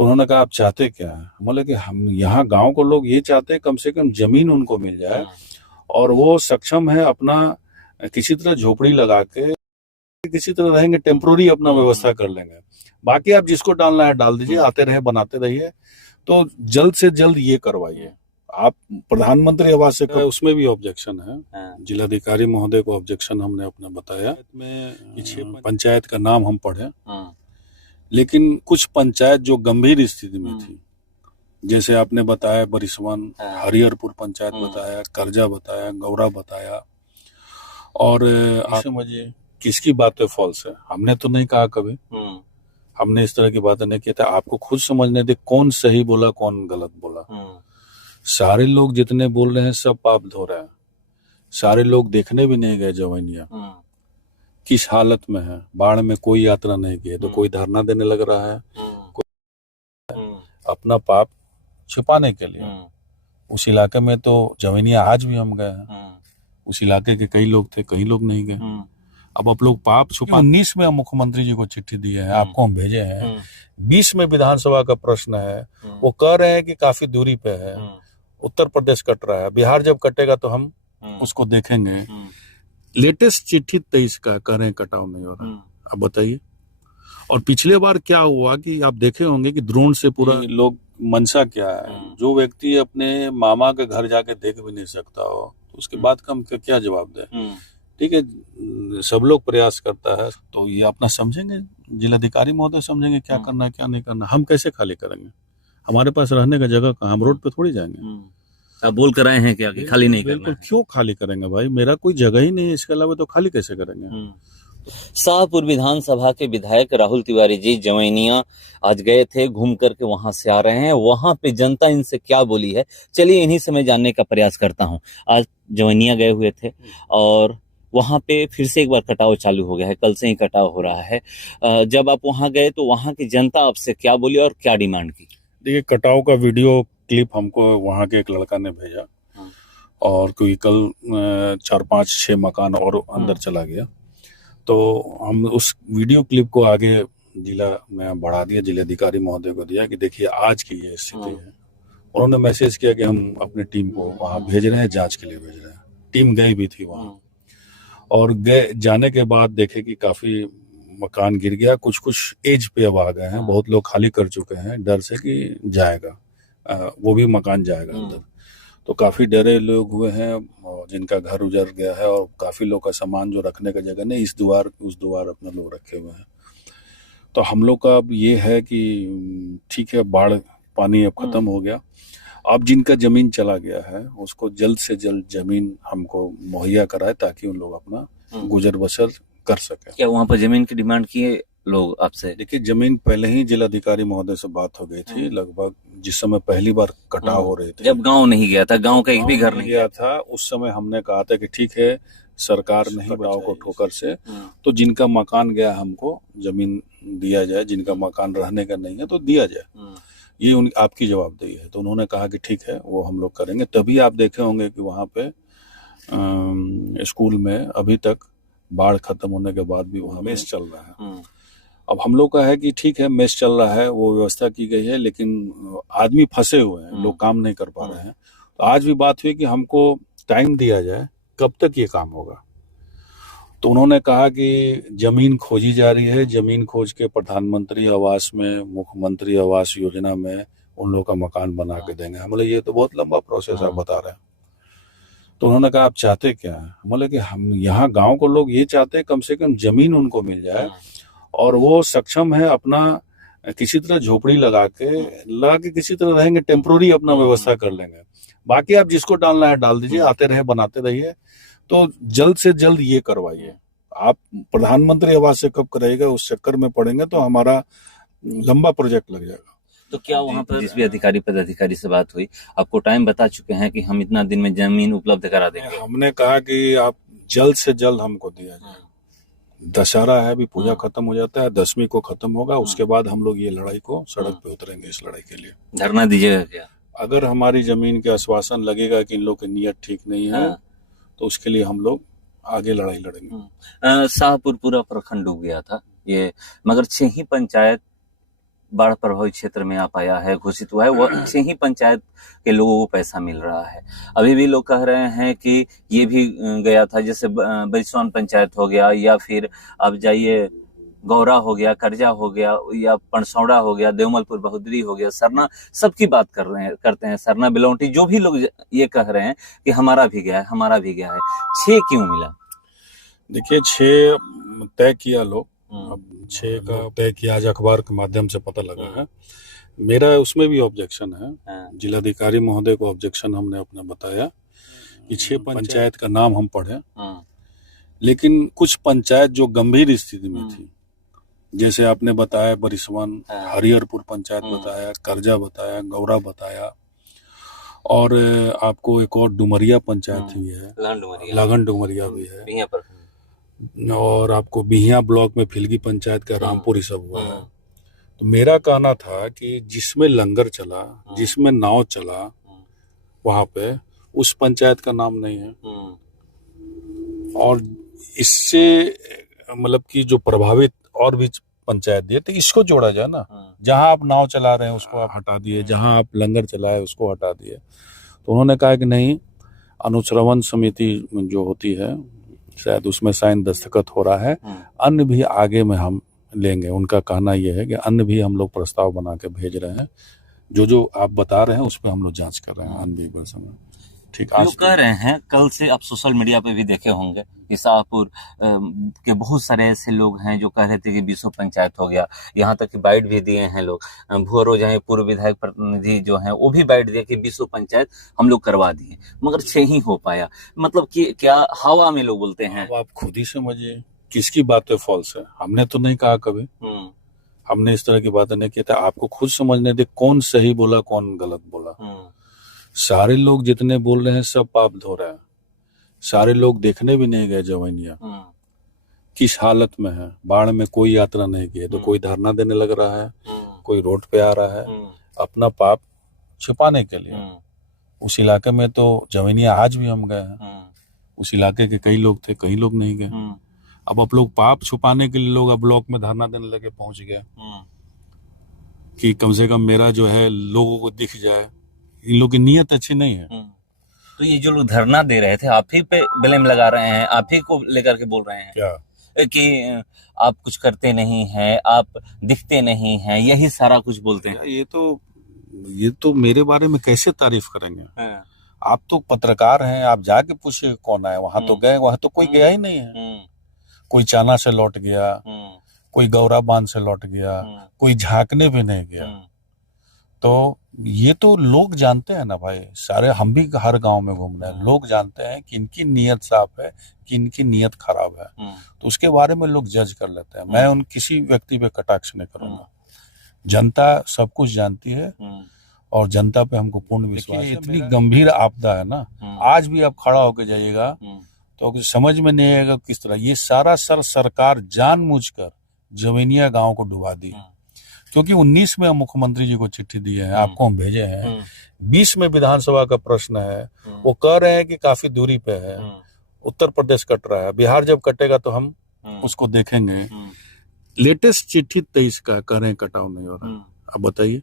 तो उन्होंने कहा आप चाहते क्या है? बोले कि हम यहाँ गांव को लोग ये चाहते हैं कम से कम जमीन उनको मिल जाए और वो सक्षम है अपना किसी तरह झोपड़ी लगा के किसी तरह रहेंगे, टेम्पोररी अपना व्यवस्था कर लेंगे। बाकी आप जिसको डालना है डाल दीजिए, आते रहे बनाते रहिए। तो जल्द से जल्द ये करवाइए। आप प्रधानमंत्री आवास से उसमें भी ऑब्जेक्शन है, जिलाधिकारी महोदय को ऑब्जेक्शन हमने अपना बताया में पंचायत का नाम हम पढ़े, लेकिन कुछ पंचायत जो गंभीर स्थिति में थी, जैसे आपने बताया बरिसवन, हरिहरपुर पंचायत बताया, करजा बताया, गौरा बताया, और समझिए किसकी बातें फॉल्स है हमने तो नहीं कहा कभी। हमने इस तरह की बातें नहीं की था। आपको खुद समझने दे कौन सही बोला कौन गलत बोला। सारे लोग जितने बोल रहे हैं सब पाप धो रहे हैं। सारे लोग देखने भी नहीं गए जवैनिया किस हालत में है। बाढ़ में कोई यात्रा नहीं की, तो कोई धरना देने लग रहा है, कोई अपना पाप छुपाने के लिए। उस इलाके में तो जवैनिया आज भी हम गए हैं, उस इलाके के कई लोग थे, कई लोग नहीं गए। अब आप लोग पाप छुपा। 19 में हम मुख्यमंत्री जी को चिट्ठी दी है, आपको हम भेजे हैं। 20 में विधानसभा का प्रश्न है, वो कह रहे हैं कि काफी दूरी पे है, उत्तर प्रदेश कट रहा है, बिहार जब कटेगा तो हम उसको देखेंगे। लेटेस्ट चिट्ठी 23 का कह रहे हैं कटाव नहीं हो रहा। अब बताइए। और पिछले बार क्या हुआ कि आप देखे होंगे कि ड्रोन से पूरा लोग मनसा क्या है, जो व्यक्ति अपने मामा के घर जाके देख भी नहीं सकता हो तो उसके बाद हम क्या जवाब दे। ठीक है, सब लोग प्रयास करता है, तो ये अपना समझेंगे, जिलाधिकारी महोदय समझेंगे क्या करना है क्या नहीं करना। हम कैसे खाली करेंगे? हमारे पास रहने का जगह कहाँ, हम रोड पे थोड़ी जाएंगे। आप बोल कर आए हैं क्या कि खाली नहीं करना? बिल्कुल, क्यों खाली करेंगे भाई, मेरा कोई जगह ही नहीं है इसके अलावा, तो खाली कैसे करेंगे। शाहपुर विधानसभा के विधायक राहुल तिवारी जी जवैनिया आज गए थे, घूम करके वहां से आ रहे हैं। वहां पे जनता इनसे क्या बोली है, चलिए इन्हीं से मैं जानने का प्रयास करता हूं। आज जवैनिया गए हुए थे और वहां पे फिर से एक बार कटाव चालू हो गया है, कल से ही कटाव हो रहा है। जब आप वहां गए तो वहां की जनता आपसे क्या बोली और क्या डिमांड की? देखिए, कटाव का वीडियो क्लिप हमको वहां के एक लड़का ने भेजा, और क्योंकि कल 4-5-6 मकान और अंदर चला गया, तो हम उस वीडियो क्लिप को आगे जिला में बढ़ा दिया, जिलाधिकारी महोदय को दिया कि देखिए आज की ये स्थिति है। उन्होंने मैसेज किया कि हम अपनी टीम को वहां भेज रहे हैं, जांच के लिए भेज रहे हैं। टीम गई भी थी वहां, और गए जाने के बाद देखे कि काफी मकान गिर गया, कुछ कुछ एज पे अब आ गए हैं, बहुत लोग खाली कर चुके हैं डर से कि जाएगा, वो भी मकान जाएगा अंदर। तो काफी डरे लोग हुए हैं जिनका घर उजड़ गया है, और काफी लोग का सामान जो रखने का जगह नहीं, इस द्वार उस द्वार अपने लोग रखे हुए हैं। तो हम लोग का अब ये है कि ठीक है, बाढ़ पानी अब खत्म हो गया, अब जिनका जमीन चला गया है उसको जल्द से जल्द जमीन हमको मुहैया कराए, ताकि उन लोग अपना गुजर बसर कर सके। क्या वहां पर जमीन की डिमांड किए लोग आपसे? देखिए, जमीन पहले ही जिलाधिकारी महोदय से बात हो गई थी, लगभग जिस समय पहली बार कटाव हो रही थी, जब गांव नहीं गया था, गांव का एक भी घर नहीं गया था, उस समय हमने कहा था कि ठीक है, सरकार नहीं बचाओ को ठोकर से, तो जिनका मकान गया हमको जमीन दिया जाए, जिनका मकान रहने का नहीं है तो दिया जाए, ये आपकी जवाबदेही है। तो उन्होंने कहा कि ठीक है, वो हम लोग करेंगे। तभी आप देखे होंगे कि वहाँ पे स्कूल में अभी तक बाढ़ खत्म होने के बाद भी वहाँ मेस चल रहा है। अब हम लोग का है कि ठीक है, मेस चल रहा है, वो व्यवस्था की गई है, लेकिन आदमी फंसे हुए हैं, लोग काम नहीं कर पा रहे हैं। तो आज भी बात हुई कि हमको टाइम दिया जाए, कब तक ये काम होगा। तो उन्होंने कहा कि जमीन खोजी जा रही है, जमीन खोज के प्रधानमंत्री आवास में, मुख्यमंत्री आवास योजना में उन लोगों का मकान बना के देंगे। हम बोले ये तो बहुत लंबा प्रोसेस आप बता रहे हैं। तो उन्होंने कहा आप चाहते क्या है? बोले कि हम यहाँ गांव को लोग ये चाहते हैं कम से कम जमीन उनको मिल जाए, और वो सक्षम है अपना किसी तरह झोपड़ी लगा के किसी तरह रहेंगे, टेम्पोररी अपना व्यवस्था कर लेंगे। बाकी आप जिसको डालना है डाल दीजिए, आते रहे बनाते रहिए। तो जल्द से जल्द ये करवाइए। आप प्रधानमंत्री आवास से कब कराइएगा, उस चक्कर में पड़ेंगे तो हमारा लंबा प्रोजेक्ट लग जाएगा। तो क्या वहां पर जिस भी अधिकारी पदाधिकारी से बात हुई, आपको टाइम बता चुके हैं कि हम इतना दिन में जमीन उपलब्ध करा देंगे? हमने कहा कि आप जल्द से जल्द हमको दिया जाए। दशहरा है, अभी पूजा खत्म हो जाता है, 10वीं को खत्म होगा, उसके बाद हम लोग ये लड़ाई को सड़क पे उतरेंगे। इस लड़ाई के लिए धरना दीजिएगा क्या? अगर हमारी जमीन के आश्वासन लगेगा कि इन लोग की नीयत ठीक नहीं है, तो उसके लिए हम लोग आगे लड़ाई लड़ेंगे। शाहपुर पूरा प्रखंड डूब गया था ये, मगर 6 ही पंचायत बाढ़ प्रभावित क्षेत्र में आ पाया है, घोषित हुआ है, वह से ही पंचायत के लोगों को पैसा मिल रहा है। अभी भी लोग कह रहे हैं कि ये भी गया था, जैसे बैसवान पंचायत हो गया, या फिर अब जाइए गौरा हो गया, करजा हो गया, या पनसौड़ा हो गया, देवमलपुर बहुदरी हो गया, सरना, सबकी बात करते हैं, सरना बिलौटी, जो भी लोग ये कह रहे हैं कि हमारा भी गया है, हमारा भी गया है। 6 क्यों मिला? देखिए 6 तय किया लोग, अब 6 का तय किया, आज अखबार के माध्यम से पता लगा है। मेरा उसमें भी ऑब्जेक्शन है, जिलाधिकारी महोदय को ऑब्जेक्शन हमने अपना बताया कि 6 पंचायत का नाम हम पढ़े, लेकिन कुछ पंचायत जो गंभीर स्थिति में थी, जैसे आपने बताया बरिसवन, हरिहरपुर पंचायत बताया, करजा बताया, गौरा बताया, और आपको एक और डुमरिया पंचायत भी है, लागन डुमरिया भी है, और आपको बिहिया ब्लॉक में फिलगी पंचायत का रामपुर ही सब हुआ है। तो मेरा कहना था कि जिसमें लंगर चला, जिसमें नाव चला, वहां पे उस पंचायत का नाम नहीं है। और इससे मतलब कि जो प्रभावित और भी पंचायत दिए, तो इसको जोड़ा जाए ना। जहां आप नाव चला रहे हैं उसको आप हटा दिए, जहां आप लंगर चलाए उसको हटा दिए। तो उन्होंने कहा कि नहीं, अनुश्रवण समिति जो होती है, शायद उसमें साइन दस्तखत हो रहा है, अन्य भी आगे में हम लेंगे। उनका कहना यह है कि अन्य भी हम लोग प्रस्ताव बना के भेज रहे हैं, जो आप बता रहे हैं उस पर हम लोग जांच कर रहे हैं अन्य भी समय। ठीक, लोग कह रहे हैं, कल से आप सोशल मीडिया पे भी देखे होंगे कि शाहपुर के बहुत सारे ऐसे लोग हैं जो कह रहे थे कि 20 पंचायत हो गया, यहाँ तक कि बाइट भी दिए हैं लोग। भुअरो जहाँ पूर्व विधायक प्रतिनिधि जो हैं वो भी बाइट दिए कि 20 पंचायत हम लोग करवा दिए, मगर 6 ही हो पाया। मतलब कि क्या हवा में लोग बोलते हैं? आप खुद ही समझिए किसकी बातें फॉल्स है। हमने तो नहीं कहा कभी, हमने इस तरह की बातें नहीं की था। आपको खुद समझने दे कौन सही बोला कौन गलत बोला। सारे लोग जितने बोल रहे हैं सब पाप धो रहे हैं। सारे लोग देखने भी नहीं गए जवैनिया किस हालत में है। बाढ़ में कोई यात्रा नहीं की है, तो कोई धरना देने लग रहा है, कोई रोड पे आ रहा है अपना पाप छिपाने के लिए। उस इलाके में तो जवैनिया आज भी हम गए हैं, उस इलाके के कई लोग थे, कई लोग नहीं गए। अब आप लोग पाप छुपाने के लिए लोग अब ब्लॉक में धरना देने लगे, पहुंच गया कि कम से कम मेरा जो है लोगों को दिख जाए। इन लोग की नीयत अच्छी नहीं है। तो ये जो लोग धरना दे रहे थे, आप ही पे ब्लेम लगा रहे हैं, आप ही को लेकर के बोल रहे हैं क्या कि आप कुछ करते नहीं हैं, आप दिखते नहीं हैं, यही सारा कुछ बोलते हैं। ये तो मेरे बारे में कैसे तारीफ करेंगे? आप तो पत्रकार हैं, आप जाके पूछिए कौन आया वहां। तो गए, वहां तो कोई गया ही नहीं है। कोई चाना से लौट गया, कोई गौरा बांध से लौट गया, कोई झांकने भी नहीं गया। तो ये तो लोग जानते हैं ना भाई, सारे हम भी हर गांव में घूम रहे हैं, लोग जानते हैं कि इनकी नीयत साफ है कि इनकी नीयत खराब है। तो उसके बारे में लोग जज कर लेते हैं। मैं उन किसी व्यक्ति पे कटाक्ष नहीं करूंगा। जनता सब कुछ जानती है और जनता पे हमको पूर्ण विश्वास है। इतनी गंभीर आपदा है ना, आज भी आप खड़ा होकर जाइएगा तो समझ में नहीं आएगा किस तरह ये सारा सरकार जानबूझकर जवैनिया गांव को डुबा दी। क्योंकि 19 में हम मुख्यमंत्री जी को चिट्ठी दिए हैं, आपको हम भेजे हैं। 20 में विधानसभा का प्रश्न है, वो कह रहे हैं कि काफी दूरी पे है, उत्तर प्रदेश कट रहा है, बिहार जब कटेगा तो हम उसको देखेंगे। लेटेस्ट चिट्ठी 23 का कह रहे हैं कटाव नहीं हो रहा। अब बताइए।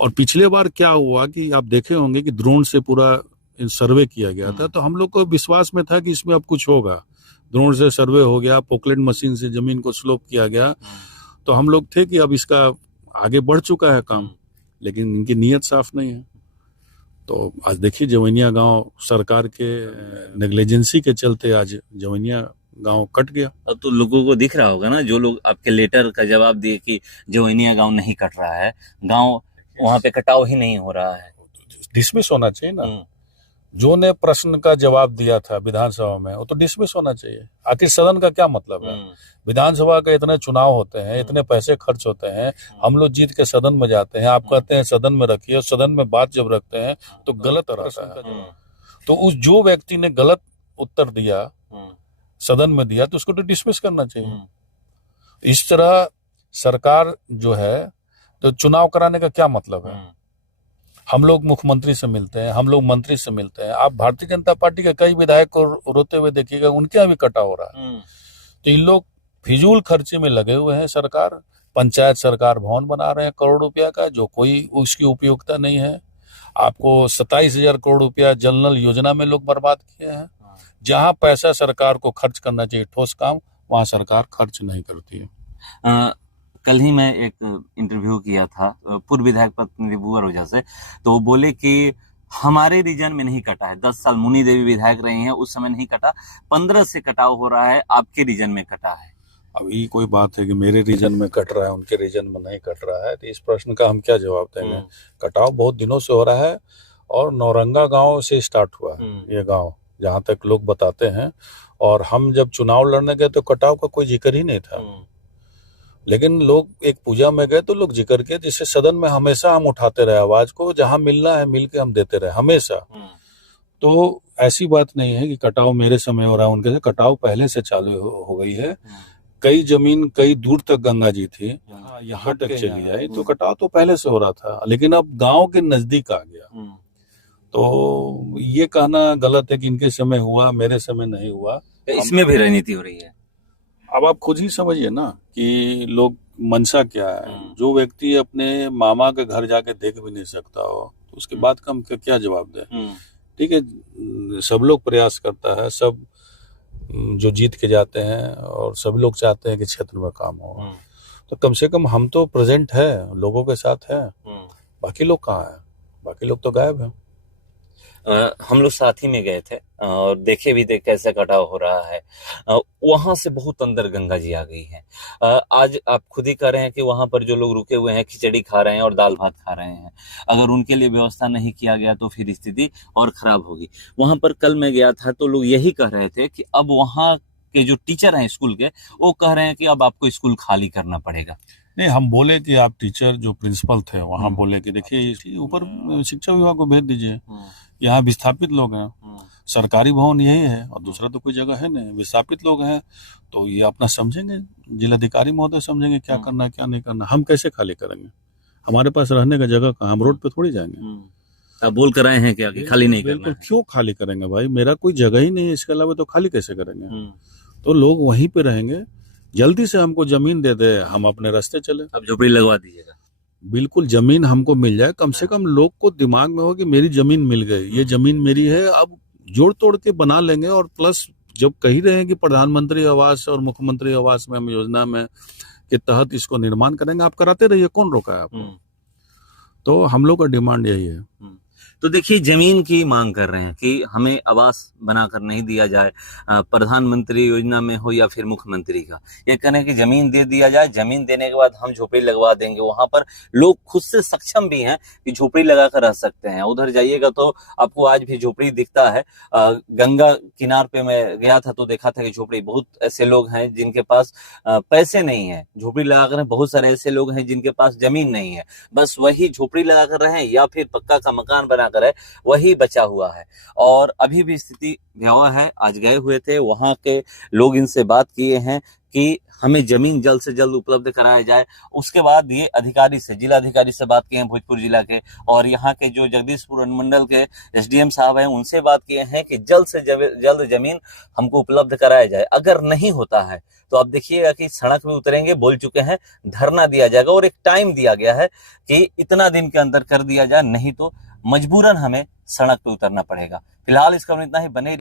और पिछले बार क्या हुआ कि आप देखे होंगे कि ड्रोन से पूरा सर्वे किया गया था, तो हम लोग को विश्वास में था कि इसमें अब कुछ होगा। ड्रोन से सर्वे हो गया, पोकलेट मशीन से जमीन को स्लोप किया गया, तो हम लोग थे कि अब इसका आगे बढ़ चुका है काम, लेकिन इनकी नीयत साफ नहीं है। तो आज देखिए जवैनिया गांव सरकार के नेग्लिजेंसी के चलते आज जवैनिया गांव कट गया। अब तो लोगों को दिख रहा होगा ना, जो लोग आपके लेटर का जवाब दिए कि जवैनिया गांव नहीं कट रहा है, गांव वहां पे कटाव ही नहीं हो रहा है, डिसमिस होना चाहिए ना। जो ने प्रश्न का जवाब दिया था विधानसभा में, वो तो डिसमिस होना चाहिए। आखिर सदन का क्या मतलब है? विधानसभा के इतने चुनाव होते हैं, इतने पैसे खर्च होते हैं, हम लोग जीत के सदन में जाते हैं, आप कहते हैं सदन में रखिए, और सदन में बात जब रखते हैं तो गलत रहता है। तो उस जो व्यक्ति ने गलत उत्तर दिया सदन में दिया, तो उसको तो डिसमिस करना चाहिए। इस तरह सरकार जो है, तो चुनाव कराने का क्या मतलब है? हम लोग मुख्यमंत्री से मिलते हैं, हम लोग मंत्री से मिलते हैं। आप भारतीय जनता पार्टी के कई विधायक को रोते हुए देखिएगा, उनके यहाँ भी कटा हो रहा है। तो इन लोग फिजूल खर्चे में लगे हुए हैं। सरकार पंचायत सरकार भवन बना रहे हैं करोड़ रुपया का, जो कोई उसकी उपयोगिता नहीं है। आपको 27,000 करोड़ रुपया जल नल योजना में लोग बर्बाद किए हैं। जहां पैसा सरकार को खर्च करना चाहिए ठोस काम, वहां सरकार खर्च नहीं करती है। कल ही मैं एक इंटरव्यू किया था पूर्व विधायक प्रतिनिधि बुआ रोजा से, तो वो बोले कि हमारे रीजन में नहीं कटा है। 10 साल मुनी देवी विधायक रही हैं, उस समय नहीं कटा, 15 से कटाव हो रहा है, आपके रीजन में कटा है। अब ये कोई बात है कि मेरे रीजन में कट रहा है उनके रीजन में नहीं कट रहा है, तो इस प्रश्न का हम क्या जवाब देंगे। कटाव बहुत दिनों से हो रहा है और नौरंगा गांव से स्टार्ट हुआ ये गांव, जहां तक लोग बताते हैं। और हम जब चुनाव लड़ने गए तो कटाव का कोई जिक्र ही नहीं था, लेकिन लोग एक पूजा में गए तो लोग जिक्र किए, जिससे सदन में हमेशा हम उठाते रहे आवाज को, जहां मिलना है मिल के हम देते रहे हमेशा। तो ऐसी बात नहीं है कि कटाव मेरे समय हो रहा है उनके से, कटाव पहले से चालू हो गई है। कई जमीन कई दूर तक गंगा जी थी, यहाँ तक चली जाए तो कटाव तो पहले से हो रहा था, लेकिन अब गांव के नजदीक आ गया। तो ये कहना गलत है कि इनके समय हुआ मेरे समय नहीं हुआ। इसमें भी राजनीति हो रही है। अब आप खुद ही समझिए ना कि लोग मंशा क्या है। जो व्यक्ति अपने मामा के घर जाके देख भी नहीं सकता हो, तो उसके बाद का हम क्या जवाब दें। ठीक है, सब लोग प्रयास करता है, सब जो जीत के जाते हैं और सभी लोग चाहते हैं कि क्षेत्र में काम हो, तो कम से कम हम तो प्रेजेंट है, लोगों के साथ है। बाकी लोग कहाँ है? बाकी लोग तो गायब है। हम लोग साथ ही में गए थे और देखे भी थे कैसे कटाव हो रहा है। वहां से बहुत अंदर गंगा जी आ गई है। आज आप खुद ही कह रहे हैं कि वहां पर जो लोग रुके हुए हैं खिचड़ी खा रहे हैं और दाल भात खा रहे हैं। अगर उनके लिए व्यवस्था नहीं किया गया तो फिर स्थिति और खराब होगी। वहां पर कल मैं गया था तो लोग यही कह रहे थे कि अब वहां के जो टीचर हैं स्कूल के, वो कह रहे हैं कि अब आपको स्कूल खाली करना पड़ेगा। नहीं, हम बोले कि आप टीचर जो प्रिंसिपल थे वहाँ बोले कि देखिए ऊपर शिक्षा विभाग को भेज दीजिए, यहाँ विस्थापित लोग हैं, सरकारी भवन यही है और दूसरा तो कोई जगह है नहीं, विस्थापित लोग हैं, तो ये अपना समझेंगे, जिलाधिकारी महोदय समझेंगे क्या करना है क्या नहीं करना। हम कैसे खाली करेंगे? हमारे पास रहने का जगह कहाँ, हम रोड पे थोड़ी जाएंगे। अब बोल कर आए हैं क्या कि खाली नहीं करना बिल्कुल, क्यों खाली करेंगे भाई, मेरा कोई जगह ही नहीं है इसके अलावा, तो खाली कैसे करेंगे? तो लोग वहीं पे रहेंगे। जल्दी से हमको जमीन दे दे, हम अपने रास्ते चले। अब झोपड़ी लगवा दीजिएगा। बिल्कुल, जमीन हमको मिल जाए, कम से कम लोग को दिमाग में हो कि मेरी जमीन मिल गई, ये जमीन मेरी है, अब जोड़ तोड़ के बना लेंगे। और प्लस जब कही रहे हैं कि प्रधानमंत्री आवास और मुख्यमंत्री आवास में हम योजना में के तहत इसको निर्माण करेंगे, आप कराते रहिए, कौन रोका है आपको? तो हम लोग का डिमांड यही है। तो देखिए, जमीन की मांग कर रहे हैं कि हमें आवास बनाकर नहीं दिया जाए, प्रधानमंत्री योजना में हो या फिर मुख्यमंत्री का, ये कहने की जमीन दे दिया जाए। जमीन देने के बाद हम झोपड़ी लगवा देंगे। वहां पर लोग खुद से सक्षम भी हैं कि झोपड़ी लगाकर रह सकते हैं। उधर जाइएगा तो आपको आज भी झोपड़ी दिखता है। गंगा किनार पे मैं गया था तो देखा था कि झोपड़ी, बहुत ऐसे लोग हैं जिनके पास पैसे नहीं है झोपड़ी लगाकर, बहुत सारे ऐसे लोग हैं जिनके पास जमीन नहीं है, बस वही झोपड़ी लगाकर रहे या फिर पक्का का मकान बना है, वही बचा हुआ है। और अभी भी स्थिति भयावह है। आज गए हुए थे, वहां के लोग इनसे बात किए हैं कि हमें जमीन जल्द से जल्द उपलब्ध कराया जाए। उसके बाद ये अधिकारी से, जिला अधिकारी से बात किए हैं भोजपुर जिला के, और यहाँ के जो जगदीशपुर अनुमंडल के एसडीएम साहब हैं उनसे बात किए हैं कि जल्द से जल्द जमीन हमको उपलब्ध कराया जाए। अगर नहीं होता है तो आप देखिएगा कि सड़क में उतरेंगे, बोल चुके हैं, धरना दिया जाएगा और एक टाइम दिया गया है कि इतना दिन के अंदर कर दिया जाए, नहीं तो मजबूरन हमें सड़क पे उतरना पड़ेगा। फिलहाल इस खबर में इतना ही। बने